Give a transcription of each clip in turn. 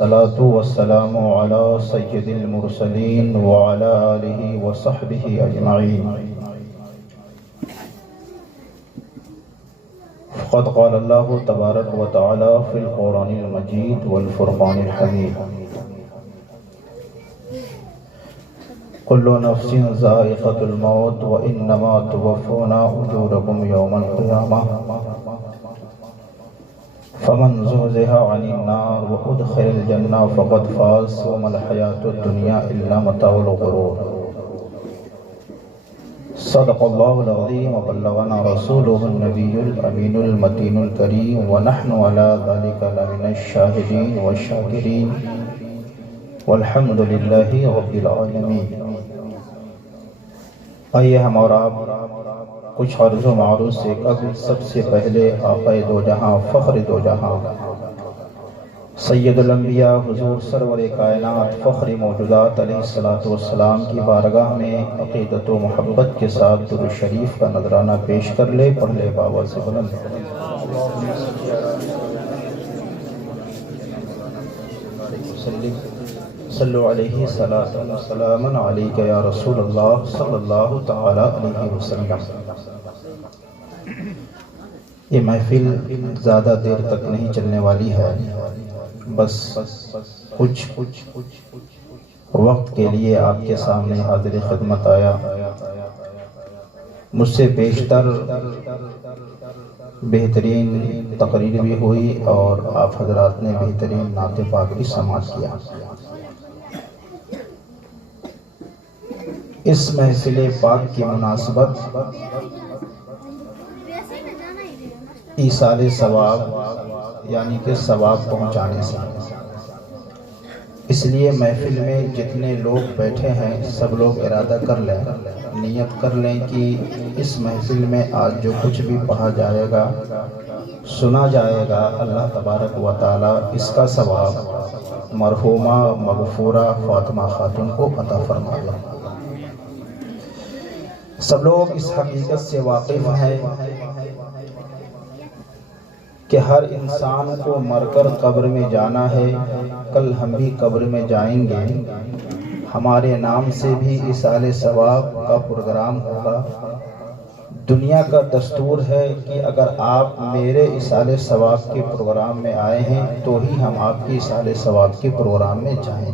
الصلاة والسلام على سيد المرسلين وعلى آله وصحبه أجمعين. فقد قال الله تبارك وتعالى في القرآن المجيد والفرقان الحميد: كل نفس ذائقة الموت وإنما توفون أجوركم يوم القيامة فمن زحزح عن النار وأدخل الجنة فقد فاز وما الحياة الدنيا إلا متاع الغرور. صدق الله العظيم وبلغنا رسوله النبي الأمين المتين الكريم ونحن على ذلك لمن الشاهدين والشاكرين والحمد لله رب العالمين. آئیے ہم اور آپ کچھ عرض و معروض سے قبل سب سے پہلے آقا دو جہاں فخر دو جہاں سید الانبیاء حضور سرور کائنات فخر موجودات علیہ السلام کی بارگاہ میں عقیدت و محبت کے ساتھ درود شریف کا نذرانہ پیش کر لے. پڑھ لے بابا سے بلند. صلو علیہ صلاۃ و سلام علیک یا رسول اللہ صلی اللہ تعالی علیہ وسلم. یہ محفل زیادہ دیر تک نہیں چلنے والی ہے، بس کچھ وقت کے لیے آپ کے سامنے حاضر خدمت آیا. مجھ سے بیشتر بہترین تقریر بھی ہوئی اور آپ حضرات نے بہترین نعت پاک بھی سماعت کیا. اس محفل پاک کی مناسبت ایصال ثواب یعنی کہ ثواب پہنچانے سے، اس لیے محفل میں جتنے لوگ بیٹھے ہیں سب لوگ ارادہ کر لیں، نیت کر لیں کہ اس محفل میں آج جو کچھ بھی پڑھا جائے گا، سنا جائے گا، اللہ تبارک و تعالی اس کا ثواب مرحومہ مغفورہ فاطمہ خاتون کو عطا فرمائے. سب لوگ اس حقیقت سے واقف ہیں کہ ہر انسان کو مر کر قبر میں جانا ہے. کل ہم بھی قبر میں جائیں گے. ہمارے نام سے بھی ایصال ثواب کا پروگرام ہوگا. دنیا کا دستور ہے کہ اگر آپ میرے ایصال ثواب کے پروگرام میں آئے ہیں تو ہی ہم آپ کی ایصال ثواب کے پروگرام میں جائیں،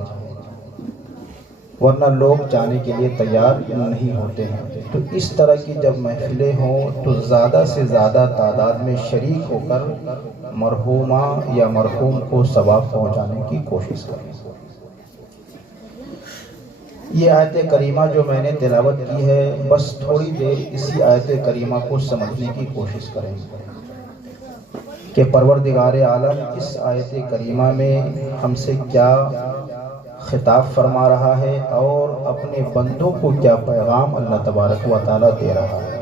ورنہ لوگ جانے کے لیے تیار نہیں ہوتے ہیں. تو اس طرح کی جب محفلیں ہوں تو زیادہ سے زیادہ تعداد میں شریک ہو کر مرحومہ یا مرحوم کو ثواب پہنچانے کی کوشش کریں. یہ آیت کریمہ جو میں نے تلاوت کی ہے، بس تھوڑی دیر اسی آیت کریمہ کو سمجھنے کی کوشش کریں کہ پروردگار عالم اس آیت کریمہ میں ہم سے کیا خطاب فرما رہا ہے اور اپنے بندوں کو کیا پیغام اللہ تبارک و تعالیٰ دے رہا ہے.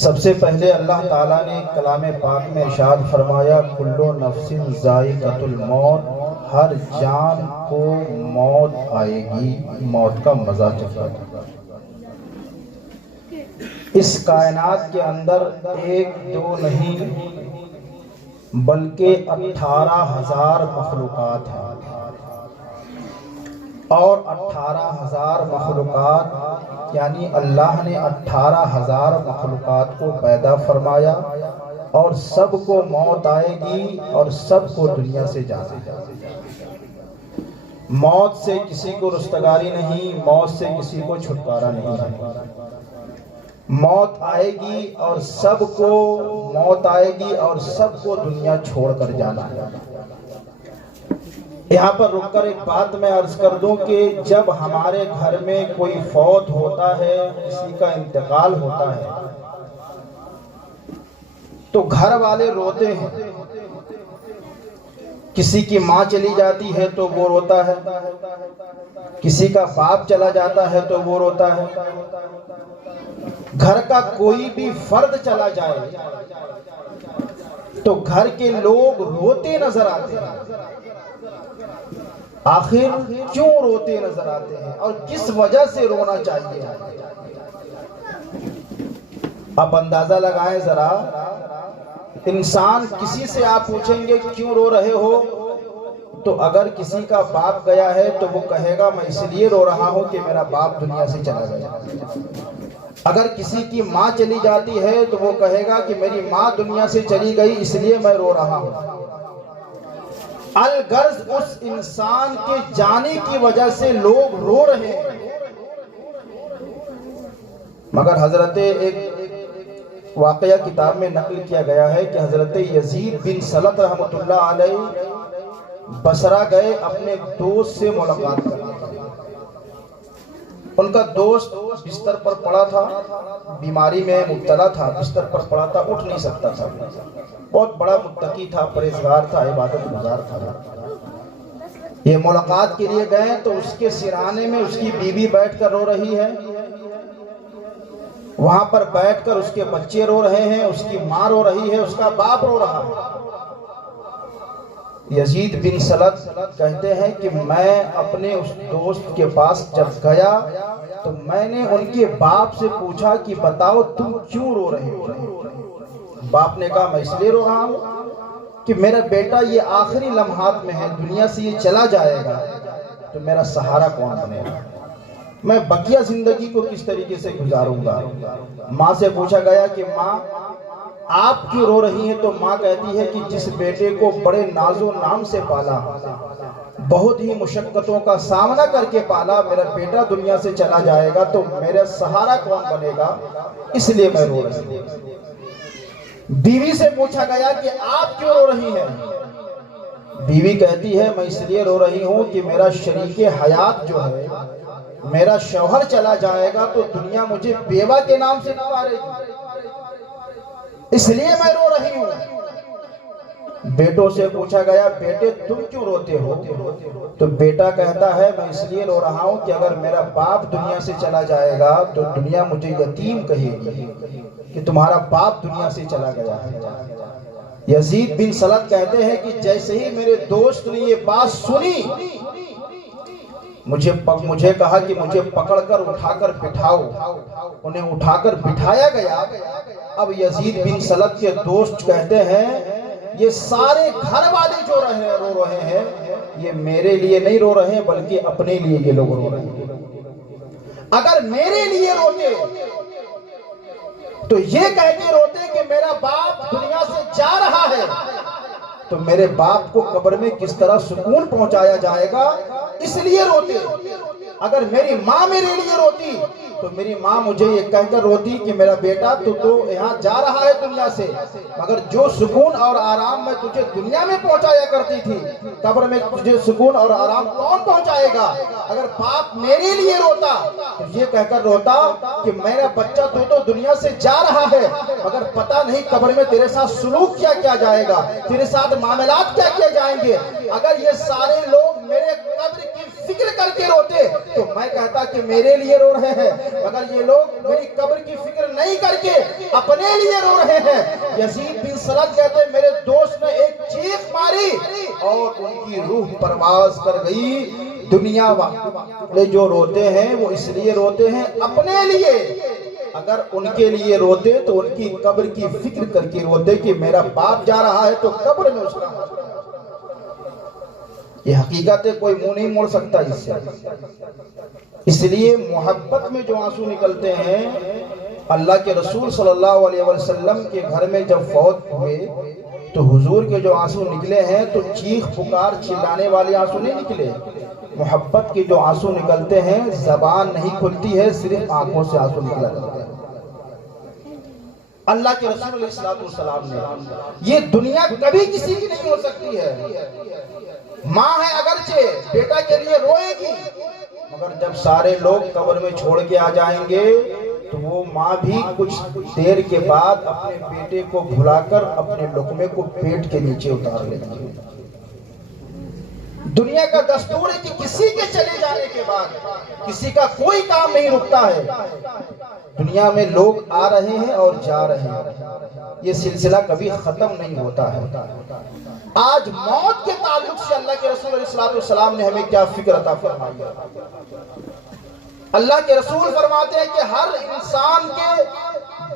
سب سے پہلے اللہ تعالیٰ نے کلام پاک میں ارشاد فرمایا: کل نفس ذائقۃ الموت، ہر جان کو موت آئے گی، موت کا مزہ چکھے گا. اس کائنات کے اندر ایک دو نہیں بلکہ 18,000 مخلوقات ہیں، اور 18,000 مخلوقات یعنی اللہ نے 18,000 مخلوقات کو پیدا فرمایا اور سب کو موت آئے گی اور سب کو دنیا سے جانا ہے. موت سے کسی کو رستگاری نہیں، موت سے کسی کو چھٹکارا نہیں ہے. موت آئے گی اور سب کو موت آئے گی اور سب کو دنیا چھوڑ کر جانا ہے. یہاں پر رک کر ایک بات میں عرض کر دوں کہ جب ہمارے گھر میں کوئی فوت ہوتا ہے، کسی کا انتقال ہوتا ہے تو گھر والے روتے ہیں. کسی کی ماں چلی جاتی ہے تو وہ روتا ہے، کسی کا باپ چلا جاتا ہے تو وہ روتا ہے. گھر کا کوئی بھی فرد چلا جائے تو گھر کے لوگ روتے نظر آتے ہیں. آخر کیوں روتے نظر آتے ہیں اور کس وجہ سے رونا چاہیے؟ آپ اندازہ لگائیں ذرا انسان کسی سے آپ پوچھیں گے کیوں رو رہے ہو، تو اگر کسی کا باپ گیا ہے تو وہ کہے گا میں اس لیے رو رہا ہوں کہ میرا باپ دنیا سے چلا گیا۔ اگر کسی کی ماں چلی جاتی ہے تو وہ کہے گا کہ میری ماں دنیا سے چلی گئی اس لیے میں رو رہا ہوں۔ الغرض اس انسان کے جانے کی وجہ سے لوگ رو رہے ہیں۔ مگر حضرت ایک واقعہ کتاب میں نقل کیا گیا ہے کہ حضرت یزید بن سلط رحمۃ اللہ علیہ بصرہ گئے اپنے دوست سے ملاقات کرنے۔ ان کا دوست بستر پر پڑا تھا، بیماری میں مبتلا تھا، بستر پر پڑا تھا، اٹھ نہیں سکتا تھا، بہت بڑا متقی تھا، پرہیزگار تھا، عبادت گزار تھا۔ یہ ملاقات کے لیے گئے تو اس کے سرانے میں اس کی بیوی بیٹھ کر رو رہی ہے، وہاں پر بیٹھ کر اس کے بچے رو رہے ہیں، اس کی ماں رو رہی ہے، اس کا باپ رو رہا ہے۔ یزید بن سلط کہتے ہیں کہ میں اپنے اس دوست کے پاس جب گیا تو میں نے ان کے باپ سے پوچھا کہ بتاؤ تم کیوں رو رہے ہو؟ باپ نے کہا میں اس لیے رو رہا ہوں کہ میرا بیٹا یہ آخری لمحات میں ہے، دنیا سے یہ چلا جائے گا تو میرا سہارا کون بنے گا، میں بقیہ زندگی کو کس طریقے سے گزاروں گا۔ ماں سے پوچھا گیا کہ ماں آپ کیوں رو رہی ہیں؟ تو ماں کہتی ہے کہ جس بیٹے کو بڑے ناز و نام سے پالا، بہت ہی مشقتوں کا سامنا کر کے پالا، میرا بیٹا دنیا سے چلا جائے گا تو میرا سہارا کون بنے گا، اس لیے میں رو رہی ہوں۔ بیوی سے پوچھا گیا کہ آپ کیوں رو رہی ہیں؟ بیوی کہتی ہے میں اس لیے رو رہی ہوں کہ میرا شریک حیات جو ہے، میرا شوہر چلا جائے گا تو دنیا مجھے بیوہ کے نام سے پکارے گی، اس لیے میں رو رہی ہوں۔ بیٹوں سے پوچھا گیا بیٹے تم کیوں روتے ہو؟ تو بیٹا کہتا ہے میں اس لیے رو رہا ہوں کہ اگر میرا باپ دنیا سے چلا جائے گا تو دنیا مجھے یتیم کہے گی کہ تمہارا باپ دنیا سے چلا گیا ہے۔ یزید بن سلط کہتے ہیں کہ جیسے ہی میرے دوست نے یہ بات سنی، مجھے کہا کہ مجھے پکڑ کر اٹھا کر بٹھاؤ، انہیں اٹھا کر بٹھایا گیا۔ اب یزید بن سلط کے دوست کہتے ہیں یہ سارے گھر والے جو رو رہے ہیں یہ میرے لیے نہیں رو رہے ہیں بلکہ اپنے لیے یہ لوگ رو رہے ہیں۔ اگر میرے لیے روتے تو یہ کہہ کے روتے کہ میرا باپ دنیا سے جا رہا ہے تو میرے باپ کو قبر میں کس طرح سکون پہنچایا جائے گا، اس لیے روتے۔ اگر میری ماں میرے لیے روتی تو میری ماں مجھے یہ کہہ کر روتی کہ میرا بیٹا تو یہاں جا رہا ہے دنیا سے، مگر جو سکون اور آرام میں تجھے دنیا میں پہنچایا کرتی تھی قبر میں تجھے سکون اور آرام کون پہنچائے گا؟ اگر باپ میرے لیے روتا تو یہ کہہ کر روتا کہ میرا بچہ تو دنیا سے جا رہا ہے مگر پتہ نہیں قبر میں تیرے ساتھ سلوک کیا کیا جائے گا، تیرے ساتھ معاملات کیا کیے جائیں گے۔ اگر یہ سارے لوگ میرے قبر کی فکر کر کے روتے تو میں کہتا کہ میرے لیے رو رہے ہیں، مگر یہ لوگ میری قبر کی فکر نہیں کر کے اپنے لیے رو رہے ہیں۔ یزید بن سلط کہتے ہیں میرے دوست نے ایک چیخ ماری اور ان کی روح پرواز کر گئی۔ دنیا والے جو روتے ہیں وہ اس لیے روتے ہیں اپنے لیے، اگر ان کے لیے روتے تو ان کی قبر کی فکر کر کے روتے کہ میرا باپ جا رہا ہے تو قبر میں اس کا یہ حقیقت ہے، کوئی منہ نہیں موڑ سکتا اس سے۔ اس لیے محبت میں جو آنسو نکلتے ہیں، اللہ کے رسول صلی اللہ علیہ وسلم کے گھر میں جب فوت ہوئے تو حضور کے جو آنسو نکلے ہیں تو چیخ پکار چلانے والے آنسو نہیں نکلے، محبت کے جو آنسو نکلتے ہیں زبان نہیں کھلتی ہے، صرف آنکھوں سے آنسو نکلا کرتے ہیں۔ اللہ کے رسول علیہ السلام نے یہ دنیا کبھی کسی کی نہیں ہو سکتی ہے۔ ماں ہے اگرچہ بیٹا کے لیے روئے گی مگر جب سارے لوگ قبر میں چھوڑ کے آ جائیں گے تو وہ ماں بھی کچھ دیر کے بعد اپنے بیٹے کو بھلا کر اپنے لقمے کو پیٹ کے نیچے اتار لے گی۔ دنیا کا دستور ہے کہ کسی کے چلے جانے کے بعد کسی کا کوئی کام نہیں رکتا ہے۔ دنیا میں لوگ آ رہے ہیں اور جا رہے ہیں، یہ سلسلہ کبھی ختم نہیں ہوتا ہے۔ آج موت کے تعلق سے اللہ کے رسول علیہ السلام نے ہمیں کیا فکر عطا فرمائی ہے۔ اللہ کے رسول فرماتے ہیں کہ ہر انسان کے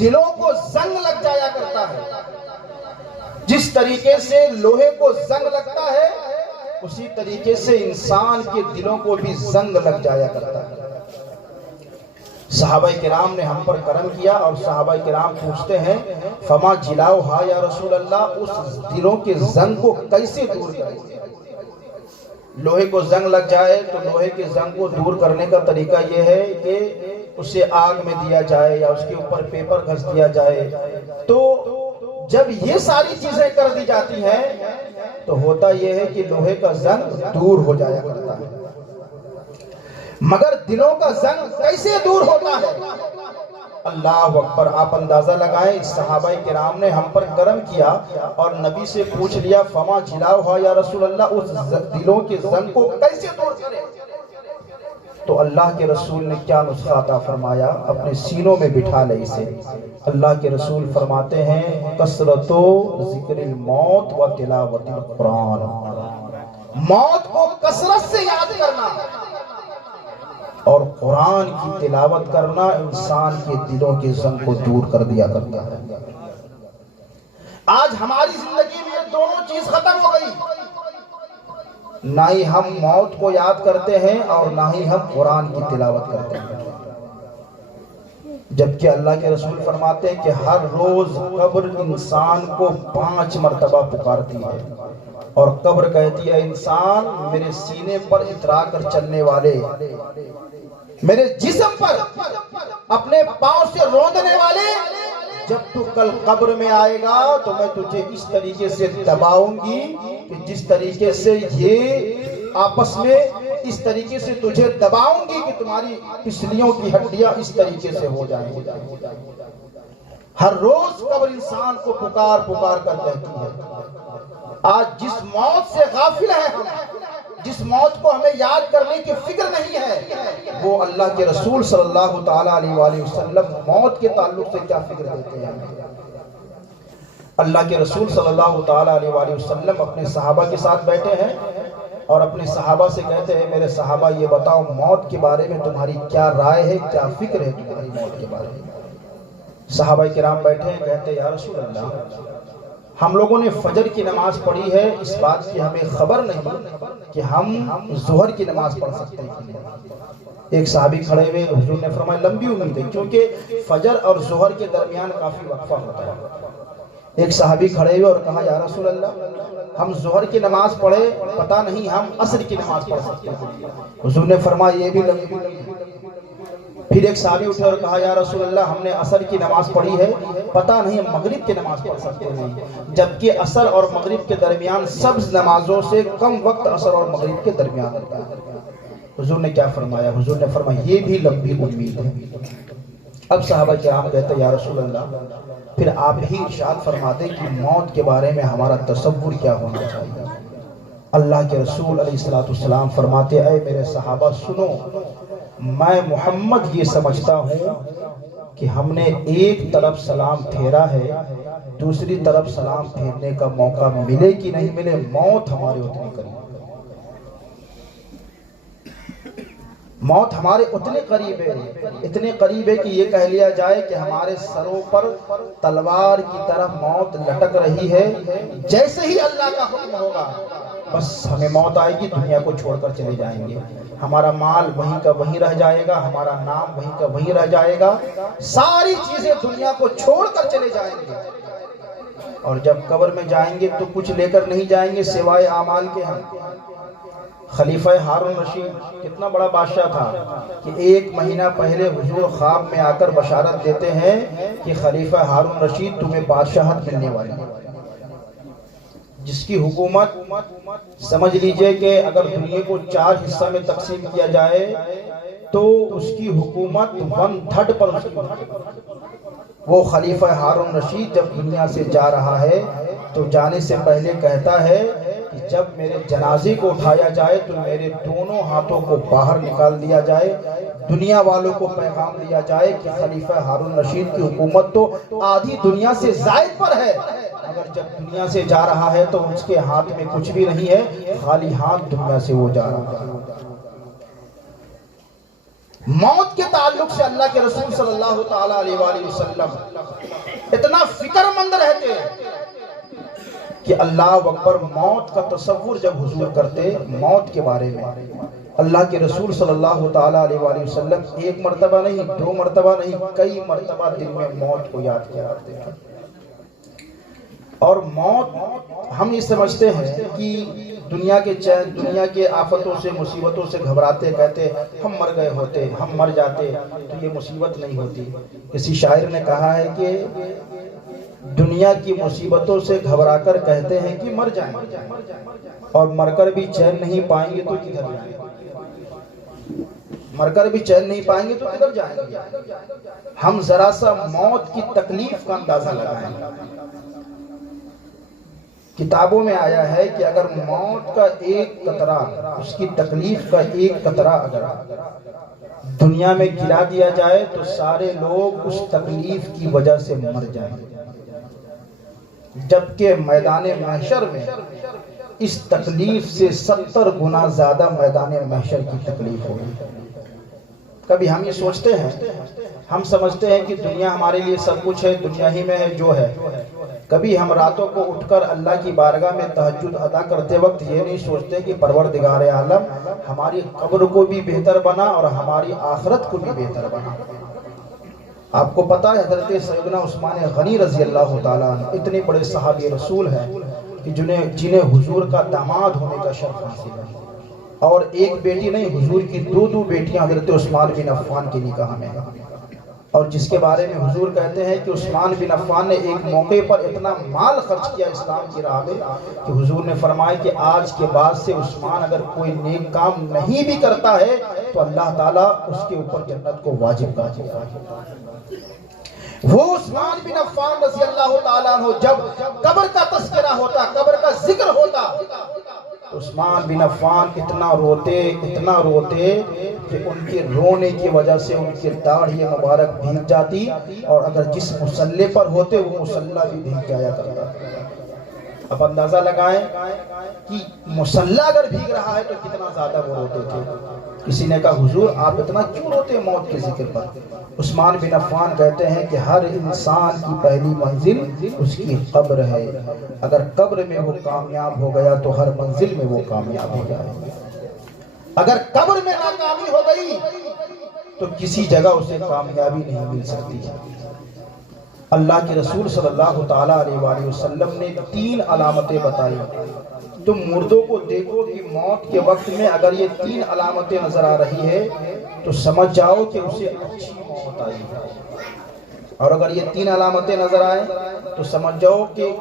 دلوں کو زنگ لگ جایا کرتا ہے، جس طریقے سے لوہے کو زنگ لگتا ہے اسی طریقے سے انسان کے دلوں کو بھی زنگ لگ جایا کرتا ہے۔ صحابہ کرام نے ہم پر کرم کیا اور صحابہ کرام پوچھتے ہیں فما جلاؤہا یا رسول اللہ، اس دلوں کے زنگ کو کیسے دور کریں؟ لوہے کو زنگ لگ جائے تو لوہے کے زنگ کو دور کرنے کا طریقہ یہ ہے کہ اسے آگ میں دیا جائے یا اس کے اوپر پیپر گھس دیا جائے۔ تو جب یہ ساری چیزیں کر دی جاتی ہیں تو ہوتا یہ ہے کہ لوہے کا زنگ دور ہو جایا کرتا ہے، مگر دلوں کا زنگ کیسے دور ہوتا ہے؟ اللہ اکبر! آپ اندازہ لگائیں، صحابہ کرام نے ہم پر کرم کیا اور نبی سے پوچھ لیا فما جلاؤہا یا رسول اللہ، اس دلوں کے زنگ کو کیسے دور کریں؟ تو اللہ کے رسول نے کیا نسخہ عطا فرمایا؟ اپنے سینوں میں بٹھا لے اسے۔ اللہ کے رسول فرماتے ہیں کثرت ذکر الموت و تلاوت القرآن، موت کو کثرت سے یاد کرنا اور قرآن کی تلاوت کرنا انسان کے دلوں کے زنگ کو دور کر دیا کرتا ہے۔ آج ہماری زندگی میں یہ دونوں چیز ختم ہو گئی، نہ ہی ہم موت کو یاد کرتے ہیں اور نہ ہی ہم قرآن کی تلاوت کرتے ہیں، جبکہ اللہ کے رسول فرماتے ہیں کہ ہر روز قبر انسان کو 5 مرتبہ پکارتی ہے اور قبر کہتی ہے انسان میرے سینے پر اترا کر چلنے والے، میرے جسم پر اپنے پاؤں سے روندنے والے، جب تو کل قبر میں آئے گا تو میں تجھے اس طریقے سے دباؤں گی کہ جس طریقے سے یہ آپس میں اس طریقے سے تجھے دباؤں گی کہ تمہاری پسلیوں کی ہڈیاں اس طریقے سے ہو جائیں گی۔ ہر روز قبر انسان کو پکار پکار کر کہتی ہے۔ آج جس موت سے غافل ہے ہم، جس موت کو ہمیں یاد کرنے کی فکر نہیں ہے، وہ اللہ کے رسول صلی اللہ تعالیٰ علیہ وآلہ وسلم موت کے تعلق سے کیا فکر دیتے ہیں۔ اللہ کے رسول صلی اللہ تعالیٰ علیہ وآلہ وسلم اپنے صحابہ کے ساتھ بیٹھے ہیں اور اپنے صحابہ سے کہتے ہیں میرے صحابہ یہ بتاؤ موت کے بارے میں تمہاری کیا رائے ہے، کیا فکر ہے تمہاری موت کے بارے میں؟ صحابہ کرام بیٹھے ہیں، کہتے ہیں یا رسول اللہ ہم لوگوں نے فجر کی نماز پڑھی ہے، اس بات کی ہمیں خبر نہیں کہ ہم ظہر کی نماز پڑھ سکتے ہیں۔ ایک صحابی کھڑے ہوئے، حضور نے فرمایا لمبی امید ہے کیونکہ فجر اور ظہر کے درمیان کافی وقفہ ہوتا ہے۔ ایک صحابی کھڑے ہوئے اور کہا یا رسول اللہ ہم ظہر کی نماز پڑھے، پتہ نہیں ہم عصر کی نماز پڑھ سکتے ہیں۔ حضور نے فرمایا یہ بھی لمبی امید ہے۔ پھر ایک صحابی اٹھے اور کہا یا رسول اللہ ہم نے عصر کی نماز پڑھی ہے، پتہ نہیں ہم مغرب کی نماز پڑھ سکتے ہیں، جبکہ عصر اور مغرب کے درمیان سبز نمازوں سے کم وقت عصر اور مغرب کے درمیان ہوتا ہے۔ حضور نے کیا فرمایا؟ حضور نے فرمایا یہ بھی لمبی امید ہے۔ اب صحابہ کرام کہتے ہیں یا رسول اللہ پھر آپ ہی ارشاد فرما دیں کہ موت کے بارے میں ہمارا تصور کیا ہونا چاہیے۔ اللہ کے رسول علیہ السلام فرماتے اے میرے صحابہ سنو، میں محمد یہ سمجھتا ہوں کہ ہم نے ایک طرف سلام پھیرا ہے، دوسری طرف سلام پھیرنے کا موقع ملے کہ نہیں ملے، موت ہمارے اتنے قریب ہے، موت ہمارے اتنے قریب ہے، اتنے قریب ہے کہ یہ کہہ لیا جائے کہ ہمارے سروں پر تلوار کی طرح موت لٹک رہی ہے۔ جیسے ہی اللہ کا حکم ہوگا بس ہمیں موت آئے گی، دنیا کو چھوڑ کر چلے جائیں گے، ہمارا مال وہیں کا وہیں رہ جائے گا، ہمارا نام وہیں کا وہیں رہ جائے گا، ساری چیزیں دنیا کو چھوڑ کر چلے جائیں گے۔ اور جب قبر میں جائیں گے تو کچھ لے کر نہیں جائیں گے سوائے اعمال کے۔ ہم خلیفہ ہارون رشید کتنا بڑا بادشاہ تھا کہ 1 مہینہ پہلے حضور خواب میں آ کر بشارت دیتے ہیں کہ خلیفہ ہارون رشید تمہیں بادشاہت ملنے والی ہے، جس کی حکومت سمجھ لیجئے کہ اگر دنیا کو 4 حصہ میں تقسیم کیا جائے تو اس کی حکومت 1/3 پر اس کی۔ وہ خلیفہ ہارون رشید جب دنیا سے جا رہا ہے تو جانے سے پہلے کہتا ہے کہ جب میرے جنازے کو اٹھایا جائے تو میرے دونوں ہاتھوں کو باہر نکال دیا جائے، دنیا والوں کو پیغام دیا جائے کہ خلیفہ ہارون رشید کی حکومت تو آدھی دنیا سے زائد پر ہے، اگر جب دنیا سے جا رہا ہے تو اس کے ہاتھ میں کچھ بھی نہیں ہے، خالی ہاتھ دنیا سے وہ جا رہا ہے۔ موت کے تعلق سے اللہ کے رسول صلی اللہ تعالیٰ علیہ وآلہ وسلم اتنا فکر مند رہتے ہیں کہ اللہ اکبر، موت کا تصور جب حضور کرتے موت کے بارے میں، اللہ کے رسول صلی اللہ تعالیٰ علیہ وآلہ وسلم ایک مرتبہ نہیں، دو مرتبہ نہیں، کئی مرتبہ دن میں موت کو یاد کیا کرتے ہیں۔ اور موت ہم یہ سمجھتے ہیں کہ دنیا کے آفتوں سے، مصیبتوں سے گھبراتے، کہتے ہم مر گئے ہوتے، ہم مر جاتے تو یہ مصیبت نہیں ہوتی۔ کسی شاعر نے کہا ہے کہ دنیا کی مصیبتوں سے گھبرا کر کہتے ہیں کہ مر جائیں، اور مر کر بھی چین نہیں پائیں گے تو کدھر جائیں گے؟ مر کر بھی چین نہیں پائیں گے تو کدھر جائیں گے؟ ہم ذرا سا موت کی تکلیف کا اندازہ لگائیں۔ کتابوں میں آیا ہے کہ اگر موت کا ایک قطرہ، اس کی تکلیف کا ایک قطرہ اگر دنیا میں گرا دیا جائے تو سارے لوگ اس تکلیف کی وجہ سے مر جائیں، جبکہ میدان محشر میں اس تکلیف سے 70 گنا زیادہ میدان محشر کی تکلیف ہوگی۔ کبھی ہم یہ سوچتے ہیں، ہم سمجھتے ہیں کہ دنیا ہمارے لیے سب کچھ ہے، دنیا ہی میں ہے جو ہے۔ کبھی ہم راتوں کو اٹھ کر اللہ کی بارگاہ میں تہجد ادا کرتے وقت یہ نہیں سوچتے کہ پروردگار عالم ہماری قبر کو بھی بہتر بنا اور ہماری آخرت کو بھی بہتر بنا۔ آپ کو پتا ہے حضرت سیدنا عثمان غنی رضی اللہ تعالیٰ عنہ اتنے بڑے صحابی رسول ہیں کہ جنہیں حضور کا داماد ہونے کا شرف حاصل ہے، اور ایک بیٹی نہیں، حضور کی دو بیٹیاں حضرت عثمان بن عفان کے نکاح میں، اور جس کے بارے میں حضور کہتے ہیں کہ عثمان بن عفان نے ایک موقع پر اتنا مال خرچ کیا اسلام کی راہ میں کہ حضور نے فرمایا کہ آج کے بعد سے عثمان اگر کوئی نیک کام نہیں بھی کرتا ہے تو اللہ تعالیٰ اس کے اوپر جنت کو واجب کر دے گا۔ وہ عثمان بن عفان رضی اللہ تعالیٰ عنہ جب قبر کا تذکرہ ہوتا، قبر کا ذکر ہوتا، عثمان بن عفان اتنا روتے کہ ان کے رونے کی وجہ سے ان کی داڑھی مبارک بھیگ جاتی، اور اگر جس مصلے پر ہوتے وہ مصلہ بھی بھیگ جایا کرتا۔ اب اندازہ لگائیں کہ مصلہ اگر بھیگ رہا ہے تو کتنا زیادہ وہ روتے تھے۔ کسی نے کہا حضور آپ اتنا کیوں روتے موت کے ذکر پر؟ عثمان بن عفان کہتے ہیں کہ ہر انسان کی پہلی منزل اس کی قبر ہے، اگر قبر میں وہ کامیاب ہو گیا تو ہر منزل میں وہ کامیاب ہو جائے گا، اگر قبر میں ناکامی ہو گئی تو کسی جگہ اسے کامیابی نہیں مل سکتی۔ اللہ کے رسول صلی اللہ تعالیٰ علیہ وآلہ وسلم نے 3 علامتیں بتائی۔ تم مردوں کو دیکھو کہ موت کے وقت میں اگر یہ 3 علامتیں نظر آ رہی ہے تو سمجھ جاؤ کہ اسے اچھی موت آئی ہے، اور اگر یہ 3 علامتیں نظر آئیں تو سمجھ جاؤ کہ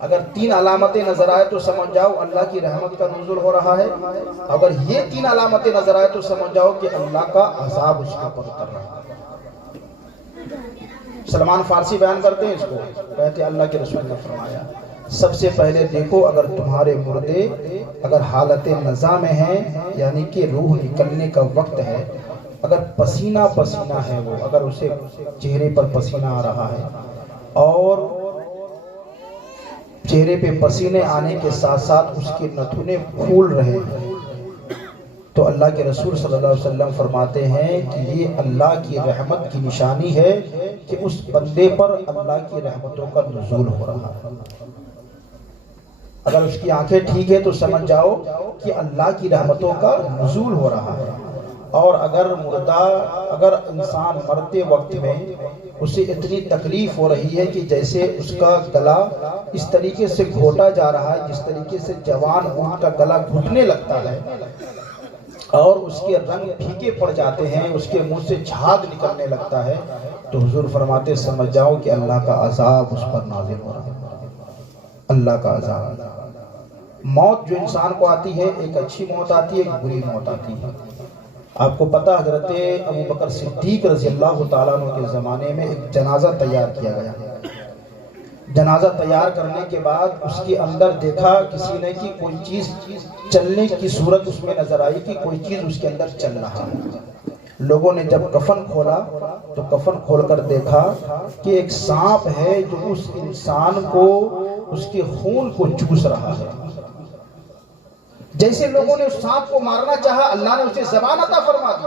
اگر 3 علامتیں نظر آئے تو سمجھ جاؤ اللہ کی رحمت کا نزول ہو رہا ہے، اگر یہ 3 علامتیں نظر آئے تو سمجھ جاؤ کہ اللہ کا عذاب اس کے اوپر اتر رہا ہے۔ سلمان فارسی بیان کرتے ہیں اس کو، کہتے اللہ کے رسول نے فرمایا سب سے پہلے دیکھو اگر تمہارے مردے اگر حالت نزا میں ہیں، یعنی کہ روح نکلنے کا وقت ہے، اگر پسینہ ہے وہ، اگر اسے چہرے پر پسینہ آ رہا ہے اور چہرے پہ پسینے آنے کے ساتھ ساتھ اس کے نتھنے پھول رہے ہیں، تو اللہ کے رسول صلی اللہ علیہ وسلم فرماتے ہیں کہ یہ اللہ کی رحمت کی نشانی ہے کہ اس بندے پر اللہ کی رحمتوں کا نزول ہو رہا ہے۔ اگر اس کی آنکھیں ٹھیک ہے تو سمجھ جاؤ کہ اللہ کی رحمتوں کا نزول ہو رہا ہے، اور اگر انسان مرتے وقت میں اسے اتنی تکلیف ہو رہی ہے کہ جیسے اس کا گلا اس طریقے سے گھوٹا جا رہا ہے، جس طریقے سے جوان اونٹ کا گلا گھٹنے لگتا ہے اور اس کے رنگ پھیکے پڑ جاتے ہیں، اس کے منہ سے جھاگ نکلنے لگتا ہے، تو حضور فرماتے سمجھ جاؤ کہ اللہ کا عذاب اس پر نازل ہو رہا ہے، اللہ کا عذاب۔ موت جو انسان کو آتی ہے، ایک اچھی موت آتی ہے، ایک بری موت آتی ہے۔ آپ کو پتا حضرت ابو بکر صدیق رضی اللہ تعالیٰ عنہ کے زمانے میں ایک جنازہ تیار کیا گیا۔ جنازہ تیار کرنے کے بعد اس کے اندر دیکھا کسی نے کہ کوئی چیز چلنے کی صورت اس میں نظر آئی کہ کوئی چیز اس کے اندر چل رہا ہے۔ لوگوں نے جب کفن کھولا تو کفن کھول کر دیکھا کہ ایک سانپ ہے جو اس انسان کو، اس کے خون کو چوس رہا ہے۔ جیسے لوگوں نے اس سانپ کو مارنا چاہا، اللہ نے اسے زبان عطا فرما دی۔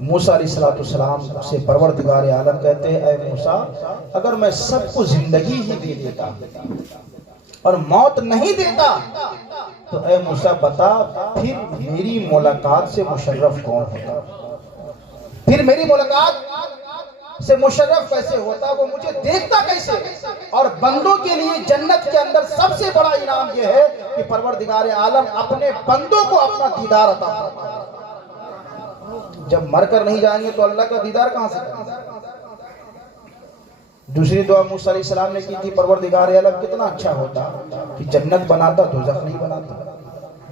موسیٰ علیہ السلام سے پروردگار عالم کہتے ہیں اے موسیٰ اگر میں سب کو زندگی ہی دے دیتا اور موت نہیں دیتا تو اے موسیٰ بتا پھر میری ملاقات سے مشرف کون ہوتا؟ پھر میری ملاقات سے مشرف کیسے ہوتا؟ وہ مجھے دیکھتا کیسے؟ اور بندوں کے لیے جنت کے اندر سب سے بڑا انعام یہ ہے کہ پروردگار عالم اپنے بندوں کو اپنا دیدار عطا فرمائے۔ جب مر کر نہیں جائیں گے تو اللہ کا دیدار کہاں سے کریں گے؟ دوسری دعا موسیٰ علیہ السلام نے کی تھی پروردگار عالم کتنا اچھا ہوتا کہ جنت بناتا دوزخ نہیں بناتا،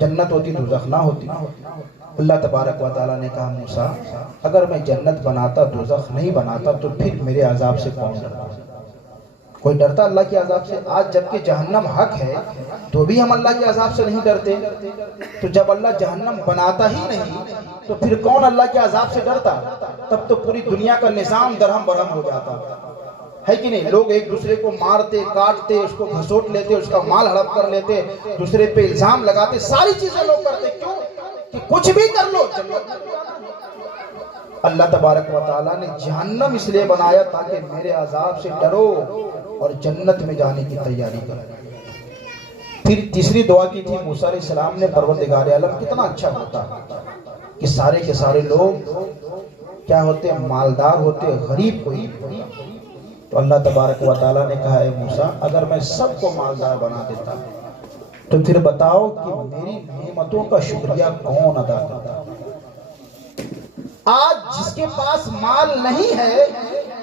جنت ہوتی دوزخ نہ ہوتی۔ اللہ تبارک و تعالیٰ نے کہا موسیٰ اگر میں جنت بناتا دوزخ نہیں بناتا تو پھر میرے عذاب سے کون ڈرتا؟ کوئی ڈرتا اللہ کے عذاب سے؟ آج جبکہ جہنم حق ہے تو بھی ہم اللہ کے عذاب سے نہیں ڈرتے، تو جب اللہ جہنم بناتا ہی نہیں تو پھر کون اللہ کے عذاب سے ڈرتا؟ تب تو پوری دنیا کا نظام درہم برہم ہو جاتا ہے کہ نہیں؟ لوگ ایک دوسرے کو مارتے کاٹتے، اس کو گھسوٹ لیتے، اس کا مال ہڑپ کر لیتے، دوسرے پہ الزام لگاتے، ساری چیزیں لوگ کرتے، کیوں کہ کچھ بھی کر لو جنت۔ اللہ تبارک و تعالیٰ نے جہنم اس لیے بنایا تاکہ میرے عذاب سے ڈرو اور جنت میں جانے کی تیاری کرو۔ پھر تیسری دعا کی تھی موسیٰ علیہ السلام نے پروردگار عالم کتنا اچھا ہوتا کہ سارے کے سارے لوگ کیا ہوتے؟ مالدار ہوتے، غریب کوئی۔ تو اللہ تبارک و تعالیٰ نے کہا اے موسیٰ اگر میں سب کو مالدار بنا دیتا تو پھر بتاؤ کہ میری نعمتوں کا شکریہ کون ادا کرتا؟ آج جس کے پاس مال نہیں ہے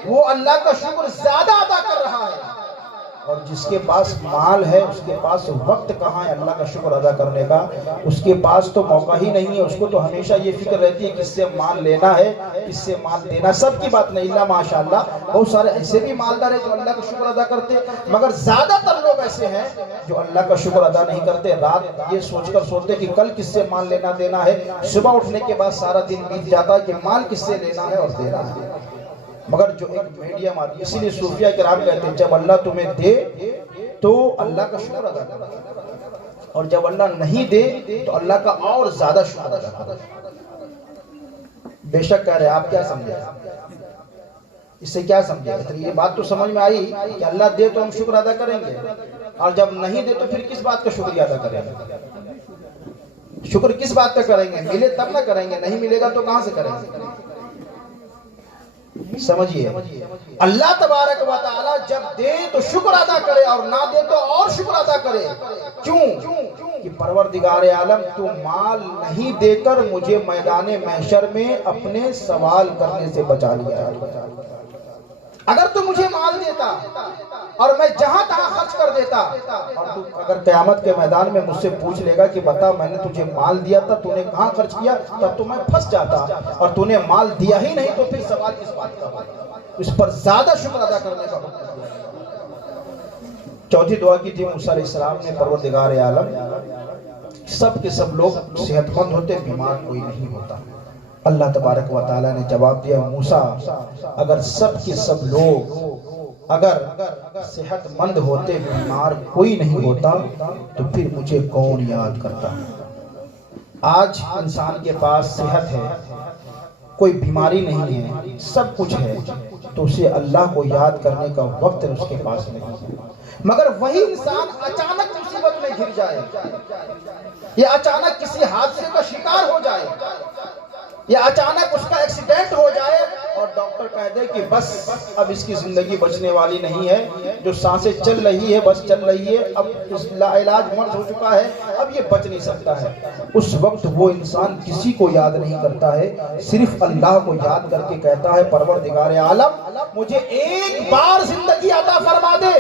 وہ اللہ کا شکر زیادہ ادا کر رہا ہے، اور جس کے پاس مال ہے اس کے پاس وقت کہاں ہے اللہ کا شکر ادا کرنے کا؟ اس کے پاس تو موقع ہی نہیں ہے، اس کو تو ہمیشہ یہ فکر رہتی ہے کس سے مال لینا ہے کس سے مال دینا۔ سب کی بات نہیں، اللہ ماشاءاللہ بہت سارے ایسے بھی مالدار ہیں جو اللہ کا شکر ادا کرتے، مگر زیادہ تر لوگ ایسے ہیں جو اللہ کا شکر ادا نہیں کرتے، رات یہ سوچ کر سوتے کہ کل کس سے مال لینا دینا ہے، صبح اٹھنے کے بعد سارا دن بیت جاتا ہے کہ مال کس سے لینا ہے اور دینا ہے۔ مگر جو ایک میڈیم آدمی، اسی لیے صوفیہ کرام کہتے ہیں جب اللہ تمہیں دے تو اللہ کا شکر ادا کرو، اور جب اللہ نہیں دے تو اللہ کا اور زیادہ شکر ادا کرو۔ بے شک کہہ رہے آپ کیا سمجھے؟ اس سے کیا سمجھے؟ یہ بات تو سمجھ میں آئی کہ اللہ دے تو ہم شکر ادا کریں گے، اور جب نہیں دے تو پھر کس بات کا شکریہ ادا کریں گے؟ شکر کس بات کا کریں گے؟ ملے تب نہ کریں گے، نہیں ملے گا تو کہاں سے کریں گے؟ سمجھیے اللہ تبارک و تعالی جب دے تو شکر ادا کرے اور نہ دے تو اور شکر ادا کرے۔ کیوں کہ پروردگار عالم تو مال نہیں دے کر مجھے میدان محشر میں اپنے سوال کرنے سے بچا لیا ہے۔ اگر تو مجھے مال دیتا اور میں جہاں تہاں خرچ کر دیتا، اور تو اگر قیامت کے میدان میں مجھ سے پوچھ لے گا کہ بتا میں نے تجھے مال دیا تھا تو نے کہاں خرچ کیا، تب تو میں پھنس جاتا، اور تو نے مال دیا ہی نہیں تو پھر سوال کس بات کا؟ اس پر زیادہ شکر ادا کرنے کا حکم دیا۔ چوتھی دعا کی تھی موسیٰ علیہ السلام نے پروردگار عالم سب کے سب لوگ صحت مند ہوتے، بیمار کوئی نہیں ہوتا۔ اللہ تبارک و تعالیٰ نے جواب دیا موسیٰ اگر سب کے سب لوگ اگر صحت مند ہوتے، بیمار کوئی نہیں ہوتا تو پھر مجھے کون یاد کرتا؟ آج انسان کے پاس صحت ہے، کوئی بیماری نہیں ہے، سب کچھ ہے، تو اسے اللہ کو یاد کرنے کا وقت اس کے پاس نہیں ہے۔ مگر وہی انسان اچانک مصیبت میں گر جائے، یا اچانک کسی حادثے کا شکار ہو جائے، یا اچانک اس کا ایکسیڈنٹ ہو جائے اور ڈاکٹر کہہ دے کہ بس اب اس کی زندگی بچنے والی نہیں ہے، جو سانسیں چل رہی ہے بس چل رہی ہے، اب اس لاعلاج مرض ہو چکا ہے، اب یہ بچ نہیں سکتا ہے، اس وقت وہ انسان کسی کو یاد نہیں کرتا ہے، صرف اللہ کو یاد کر کے کہتا ہے پروردگار عالم مجھے ایک بار زندگی عطا فرما دے،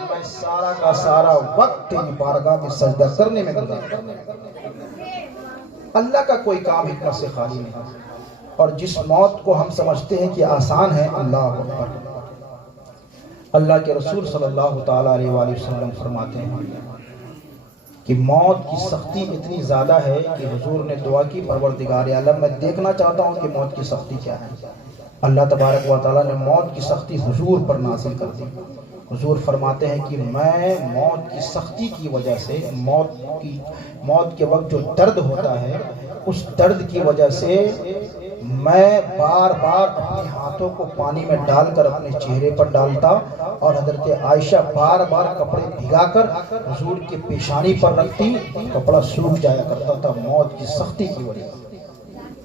میں سارا کا سارا وقت تیری بارگاہ میں سجدہ کرنے میں گزار دوں۔ اللہ کا کوئی کام حکمت سے خالی نہیں، اور جس موت کو ہم سمجھتے ہیں کہ آسان ہے، اللہ اکبر، اللہ کے رسول صلی اللہ تعالیٰ علیہ وآلہ وسلم فرماتے ہیں کہ موت کی سختی اتنی زیادہ ہے کہ حضور نے دعا کی پروردگار عالم میں دیکھنا چاہتا ہوں کہ موت کی سختی کیا ہے۔ اللہ تبارک و تعالیٰ نے موت کی سختی حضور پر نازل کر دی۔ حضور فرماتے ہیں کہ میں موت کی سختی کی وجہ سے موت کے وقت جو درد ہوتا ہے اس درد کی وجہ سے میں بار بار اپنے ہاتھوں کو پانی میں ڈال کر اپنے چہرے پر ڈالتا اور حضرت عائشہ بار بار کپڑے بھگا کر حضور کے پیشانی پر رکھتی، کپڑا سوکھ جایا کرتا تھا موت کی سختی کی وجہ سے،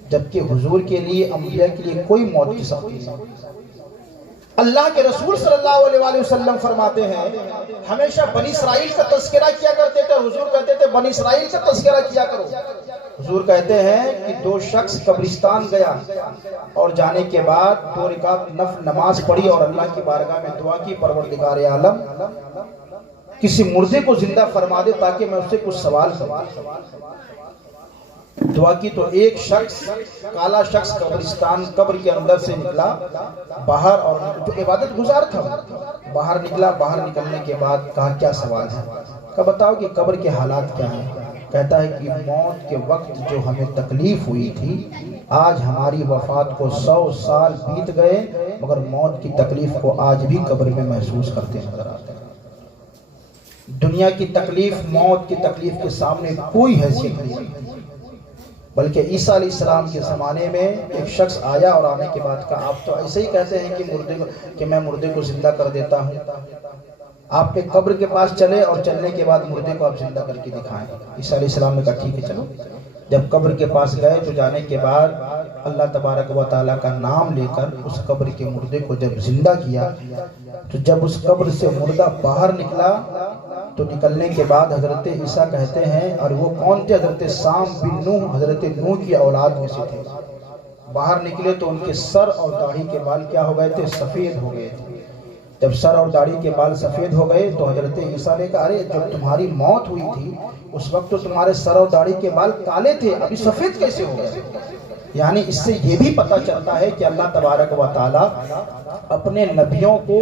جبکہ حضور کے لیے، انبیاء کے لیے کوئی موت کی سختی نہیں۔ اللہ کے رسول صلی اللہ علیہ وآلہ وسلم فرماتے ہیں ہمیشہ بنی اسرائیل کا تذکرہ کیا کرتے تھے، حضور کہتے تھے بنی اسرائیل کا تذکرہ کیا کرو۔ حضور کہتے ہیں کہ دو شخص قبرستان گیا اور جانے کے بعد 2 رکعت نفل نماز پڑھی اور اللہ کی بارگاہ میں دعا کی، پروردگار عالم کسی مردے کو زندہ فرما دے تاکہ میں اس سے کچھ سوال کروں۔ دعا کی تو ایک شخص، کالا شخص قبرستان قبر کے اندر سے نکلا باہر، اور جو عبادت گزار تھا باہر نکلا۔ باہر نکلنے کے بعد کہا کیا سوال ہے؟ کہا بتاؤ کہ قبر کے حالات کیا ہیں؟ کہتا ہے کہ موت کے وقت جو ہمیں تکلیف ہوئی تھی، آج ہماری وفات کو 100 سال بیت گئے مگر موت کی تکلیف کو آج بھی قبر میں محسوس کرتے نظر آتے ہیں۔ دنیا کی تکلیف موت کی تکلیف کے سامنے کوئی حیثیت نہیں، بلکہ عیسیٰ علیہ السلام کے زمانے میں ایک شخص آیا اور آنے کے بعد کہا آپ تو ایسے ہی کہتے ہیں کہ میں مردے کو زندہ کر دیتا ہوں، آپ کے قبر کے پاس چلے اور چلنے کے بعد مردے کو آپ زندہ کر کے دکھائیں۔ عیسیٰ علیہ السلام نے کہا ٹھیک ہے چلو۔ جب قبر کے پاس گئے تو جانے کے بعد اللہ تبارک و تعالیٰ کا نام لے کر اس قبر کے مردے کو جب زندہ کیا تو جب اس قبر سے مردہ باہر نکلا تو نکلنے کے بعد حضرت عیسیٰ کہتے ہیں، اور وہ کون تھے؟ حضرت سام بن نوح، حضرت نوح کی اولاد میں سے تھے۔ باہر نکلے تو ان کے سر اور داڑھی کے بال کیا ہو گئے تھے؟ سفید ہو گئے تھے۔ جب سر اور داڑھی کے بال سفید ہو گئے تو حضرت عیسیٰ نے کہا ارے جب تمہاری موت ہوئی تھی اس وقت تو تمہارے سر اور داڑھی کے بال کالے تھے، ابھی سفید کیسے ہو گئے؟ یعنی اس سے یہ بھی پتہ چلتا ہے کہ اللہ تبارک و تعالیٰ اپنے نبیوں کو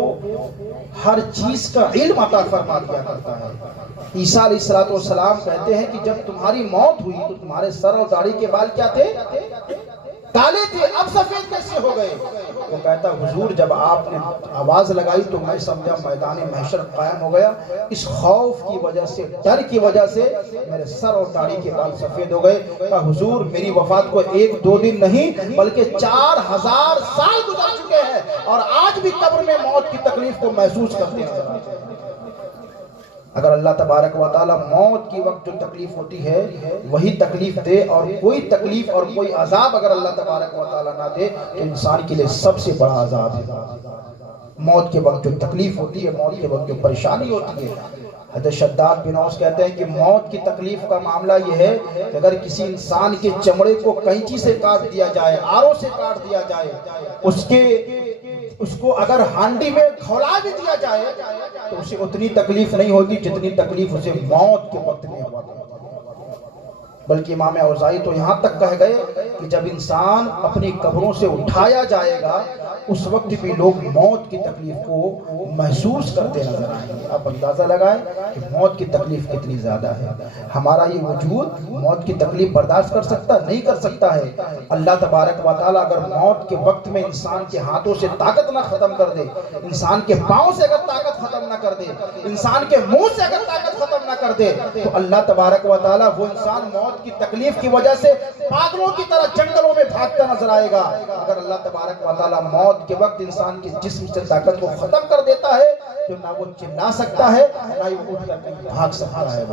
ہر چیز کا علم عطا فرما دیا کرتا ہے۔ عیسیٰ علیہ السلام کہتے ہیں کہ جب تمہاری موت ہوئی تو تمہارے سر اور داڑھی کے بال کیا تھے؟ کالے تھے، اب سفید کیسے ہو گئے؟ وہ کہتا حضور جب آپ نے آواز لگائی تو میں سمجھا میدان محشر قائم ہو گیا، اس خوف کی وجہ سے، ڈر کی وجہ سے میرے سر اور داڑھی کے بال سفید ہو گئے۔ کہا حضور میری وفات کو 1-2 دن نہیں بلکہ 4000 سال گزر چکے ہیں اور آج بھی قبر میں موت کی تکلیف کو محسوس کرتے ہیں۔ اگر اللہ تبارک و تعالیٰ موت کی وقت جو تکلیف ہوتی ہے وہی تکلیف دے، اور کوئی تکلیف اور کوئی عذاب اگر اللہ تبارک و تعالیٰ نہ دے تو انسان کے لیے سب سے بڑا عذاب ہے۔ موت کے وقت جو تکلیف ہوتی ہے، موت کے وقت جو پریشانی ہوتی ہے، حضرت شداد بن اوس کہتے ہیں کہ موت کی تکلیف کا معاملہ یہ ہے کہ اگر کسی انسان کے چمڑے کو کینچی سے کاٹ دیا جائے، آروں سے کاٹ دیا جائے، اس کو اگر ہانڈی میں کھولا بھی دیا جائے تو اسے اتنی تکلیف نہیں ہوگی جتنی تکلیف اسے موت کے وقت میں ہوا۔ بلکہ امام اوزاعی تو یہاں تک کہہ گئے کہ جب انسان اپنی قبروں سے اٹھایا جائے گا اس وقت بھی لوگ موت کی تکلیف کو محسوس کرتے نظر آئیں گے۔ آپ اندازہ لگائیں کہ موت کی تکلیف کتنی زیادہ ہے۔ ہمارا یہ وجود موت کی تکلیف برداشت کر سکتا نہیں کر سکتا ہے۔ اللہ تبارک و تعالیٰ اگر موت کے وقت میں انسان کے ہاتھوں سے طاقت نہ ختم کر دے، انسان کے پاؤں سے اگر طاقت ختم نہ کر دے، انسان کے منہ سے اگر طاقت ختم نہ کر دے تو اللہ تبارک و تعالیٰ وہ انسان موت کی تکلیف کی وجہ سے پاگلوں کی طرح جنگلوں میں بھاگتا نظر آئے گا۔ اگر اللہ تبارک و تعالیٰ موت کے وقت انسان کے جسم سے طاقت کو ختم کر دیتا ہے تو نہ وہ چلا سکتا ہے نہ ہی وہ اٹھ کر کہیں بھاگ سکتا ہے۔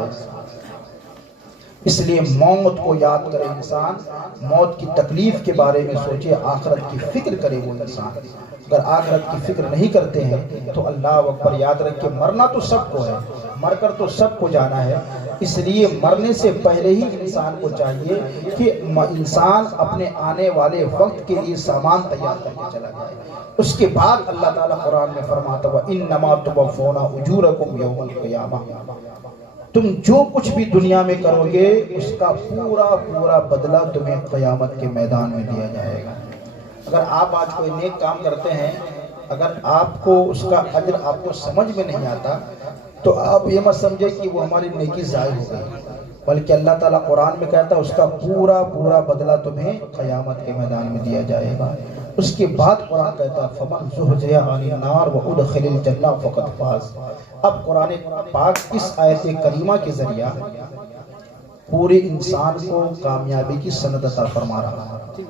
اس لیے موت کو یاد کرے انسان، موت کی تکلیف کے بارے میں سوچے، آخرت کی فکر کرے وہ انسان۔ اگر آخرت کی فکر نہیں کرتے ہیں تو اللہ اکبر یاد رکھ کے مرنا تو سب کو ہے، مر کر تو سب کو جانا ہے۔ اس لیے مرنے سے پہلے ہی انسان کو چاہیے کہ انسان اپنے آنے والے وقت کے لیے سامان تیار کر کے چلا جائے۔ اس کے بعد اللہ تعالیٰ قرآن میں فرماتا ہے انما توفون اجورکم یوم القیامہ، تم جو کچھ بھی دنیا میں کرو گے اس کا پورا بدلہ تمہیں قیامت کے میدان میں دیا جائے گا۔ اگر آپ آج کوئی نیک کام کرتے ہیں، اگر آپ کو اس کا اجر آپ کو سمجھ میں نہیں آتا تو آپ یہ مت سمجھے کہ وہ ہماری نیکی ضائع ہو گئی، بلکہ اللہ تعالیٰ قرآن میں کہتا ہے اس کا پورا بدلہ تمہیں قیامت کے میدان میں دیا جائے گا۔ اس کے بعد قرآن کہتا ہے فَمَنْ زُحْزِحَ عَنِ النَّارِ وَأُدْخِلَ الْجَنَّةَ فَقَدْ فَازَ۔ اب قرآن پاک اس آیت کریمہ کے ذریعہ پورے انسان کو کامیابی کی سند عطا فرما رہا ہے۔